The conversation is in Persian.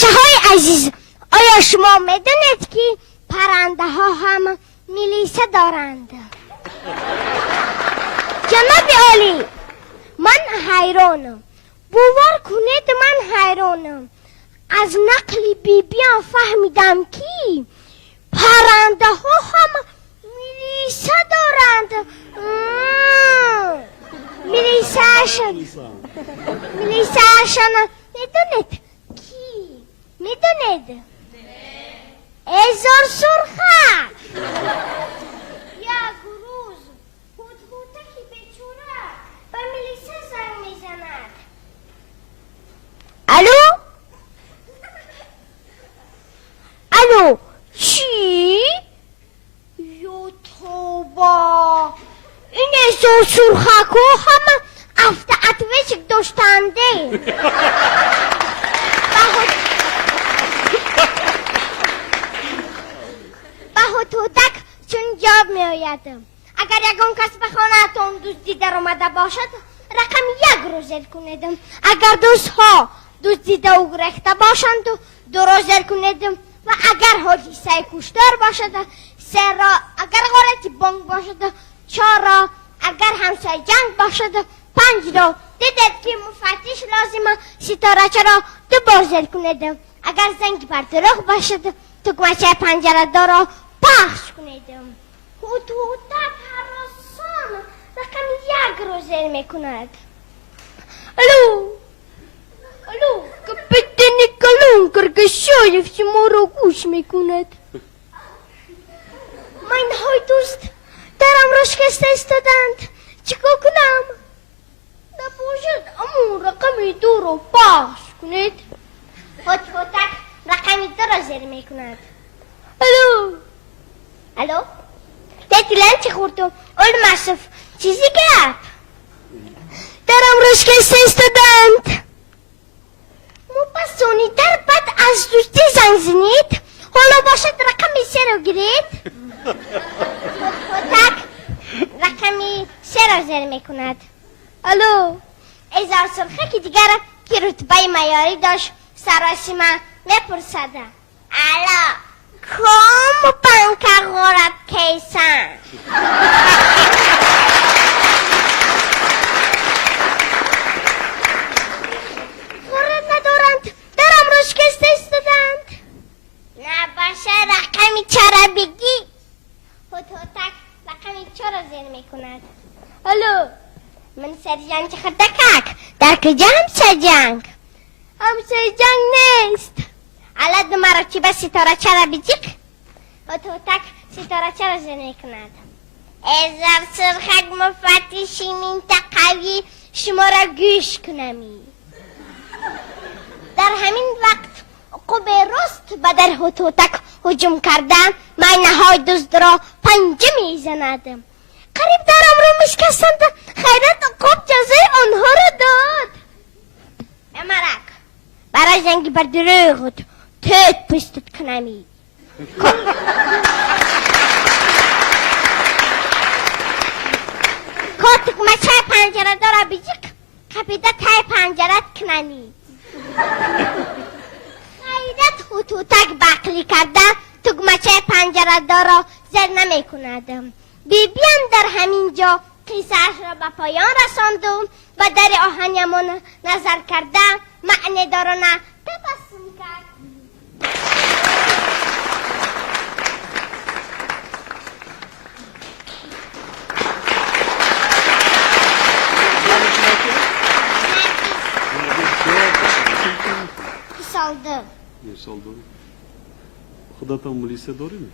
بچه های عزیز، آیا شما میدونید که پرنده ها هم ملیسه دارند؟ جناب عالی، من حیرانم، باور کنید من حیرانم. از نقل بیبیان فهمیدم که پرنده ها هم ملیسه دارند. ملیسه اشان میدونید کی؟ میدونید؟ ازار سرخک یک روز هوتهوتکی بیچاره به ملیسه زنگ میزند. الو؟ الو چی؟ یا توبا، این ازار سرخک هم اتویچک داشتنده. به هوتهوتک چون جواب می آید: اگر یکان کس به خانه‌تان دزدی در آمده باشد رقم 1 را زیر کنید. اگر دوستها دزدیده و گرفته باشند 2 را زیر کنید. و اگر حادثه کشتار باشد 3 را. اگر غارت بانک باشد 4 را. اگر همسایه جنگ باشد 5 را. دیدید که مفتش لازمه ستاره چرا 2 بار زیر کنید. اگر زنگ بر دروغ باشد تکمچه پنجره دارا پخش کنید. هوتهوتک هراسان رقم 1 را زیر میکند. الو الو، کپیتن کلونکر که شایف شما را گوش میکند. من های دوست درم را شکسته استادند، چیکار کنم؟ نباشد امون رقم 2 را پخش کنید. هوتهوتک رقم 2 را زیر میکند. الو الو، دیدیلن چی خوردم؟ اول مصف چیزی گفت درم را شکسته استادند. مبسونی در بعد از دوستی زنگ زنید، حالا باشد رقم 3 را گیرید. هوتهوتک رقم 3 را زیر میکند. الو، ازار سرخک دیگر که رتبه معیاری داشت سراسیمه میپرسد: الو، کام بانک غرب کیسن؟ غرب ندارند، درم را شکسته استادند. نباشه رقمی 4 بگی. هوتهوتک رقمی 4 را زیر میکند. الو، من سرجنگ خردکک در کجا همسایه جنگ؟ همسایه جنگ نیست. الان مرا چی به ستاره 4 بجیق؟ هوتهوتک ستاره 4 زیر میکند. ازار سرخک مفتشی منطقوی شما را گوش کنمی. در همین وقت عقوب رست به در هوتهوتک هجوم کرده معنیهای دزد را پنجه میزند. قریب درم را میشکستند، خیرت عقوب جزای آنها را داد. امرک برای جنگی بر دروغ تیت پستت کنمی. کاتک مچه پنجره دارا بیجیق کپیده تای پنجرت کنمی. خیرت هوتهوتک بقلی کرده تگمچه پنجره دارا زر نمی کند. بیبیم در همین جا قصه‌اش را به پایان رساند و در آهنیمان نظر کرده معنی دارانه تبسم کرد. سال داری؟ خودت هم ملیسه داری می؟